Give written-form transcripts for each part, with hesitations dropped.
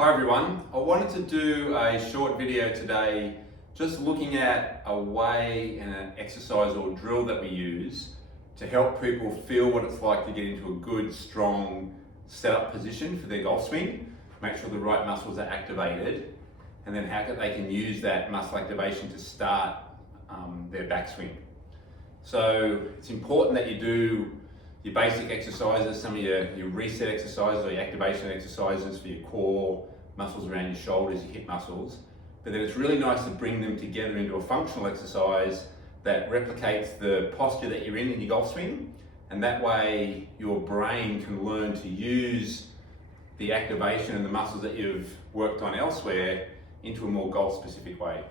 Hi everyone, I wanted to do a short video today just looking at a way and an exercise or drill that we use to help people feel what it's like to get into a good, strong setup position for their golf swing, make sure the right muscles are activated, and then how they can use that muscle activation to start their backswing. So it's important that you do your basic exercises, some of your reset exercises or your activation exercises for your core, muscles around your shoulders, your hip muscles. But then it's really nice to bring them together into a functional exercise that replicates the posture that you're in your golf swing. And that way your brain can learn to use the activation and the muscles that you've worked on elsewhere into a more golf specific way.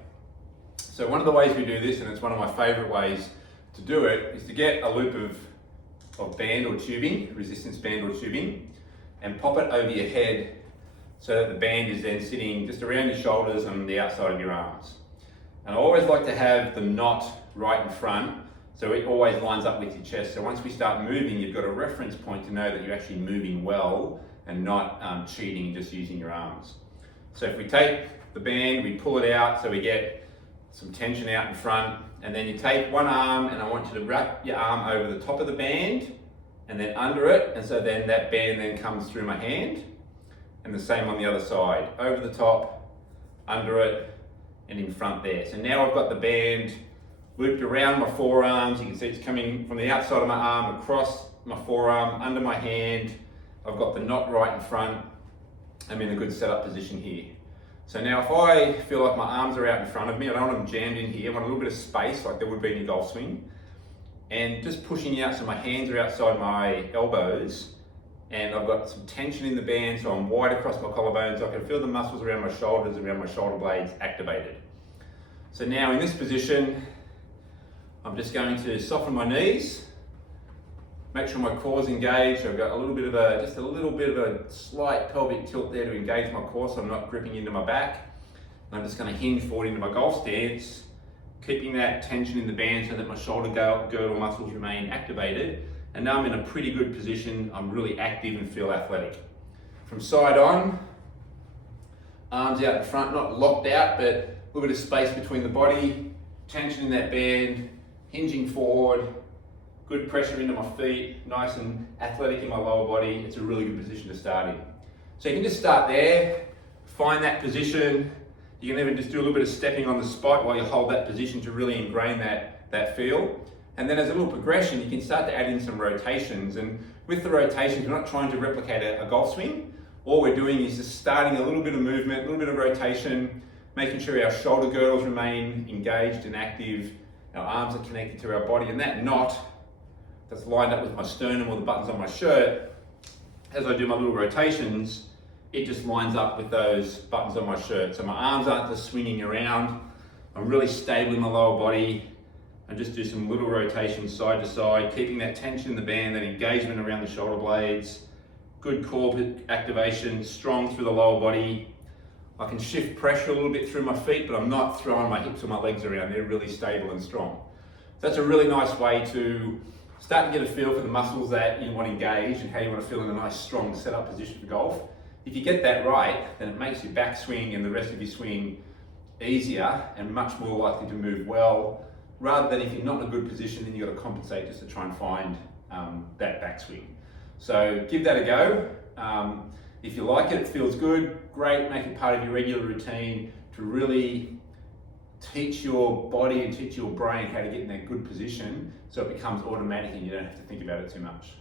So one of the ways we do this, and it's one of my favorite ways to do it, is to get a loop of band or tubing, resistance band or tubing, and pop it over your head so that the band is then sitting just around your shoulders and the outside of your arms. And I always like to have the knot right in front so it always lines up with your chest. So once we start moving, you've got a reference point to know that you're actually moving well and not cheating and just using your arms. So if we take the band, we pull it out so we get some tension out in front, and then you take one arm and I want you to wrap your arm over the top of the band and then under it, and so then that band then comes through my hand, and the same on the other side, over the top, under it, and in front there. So now I've got the band looped around my forearms. You can see it's coming from the outside of my arm, across my forearm, under my hand. I've got the knot right in front. I'm in a good setup position here. So now if I feel like my arms are out in front of me, I don't want them jammed in here, I want a little bit of space like there would be in your golf swing. And just pushing out so my hands are outside my elbows, and I've got some tension in the band so I'm wide across my collarbones. I can feel the muscles around my shoulders, around my shoulder blades activated. So now in this position, I'm just going to soften my knees, make sure my core's engaged. I've got a little bit of a slight pelvic tilt there to engage my core so I'm not gripping into my back. And I'm just going to hinge forward into my golf stance, keeping that tension in the band so that my shoulder girdle muscles remain activated. And now I'm in a pretty good position. I'm really active and feel athletic. From side on, arms out in front, not locked out, but a little bit of space between the body, tension in that band, hinging forward, good pressure into my feet, nice and athletic in my lower body. It's a really good position to start in. So you can just start there, find that position. You can even just do a little bit of stepping on the spot while you hold that position to really ingrain that feel. And then as a little progression, you can start to add in some rotations. And with the rotations, we're not trying to replicate a golf swing. All we're doing is just starting a little bit of movement, a little bit of rotation, making sure our shoulder girdles remain engaged and active, our arms are connected to our body, and that knot that's lined up with my sternum or the buttons on my shirt, as I do my little rotations, it just lines up with those buttons on my shirt. So my arms aren't just swinging around. I'm really stable in my lower body. I just do some little rotations side to side, keeping that tension in the band, that engagement around the shoulder blades, good core activation, strong through the lower body. I can shift pressure a little bit through my feet, but I'm not throwing my hips or my legs around. They're really stable and strong. So that's a really nice way to start to get a feel for the muscles that you want to engage and how you want to feel in a nice, strong setup position for golf. If you get that right, then it makes your backswing and the rest of your swing easier and much more likely to move well, rather than if you're not in a good position, then you've got to compensate just to try and find that backswing. So give that a go. If you like it, it feels good, great, make it part of your regular routine to really teach your body and teach your brain how to get in that good position so it becomes automatic and you don't have to think about it too much.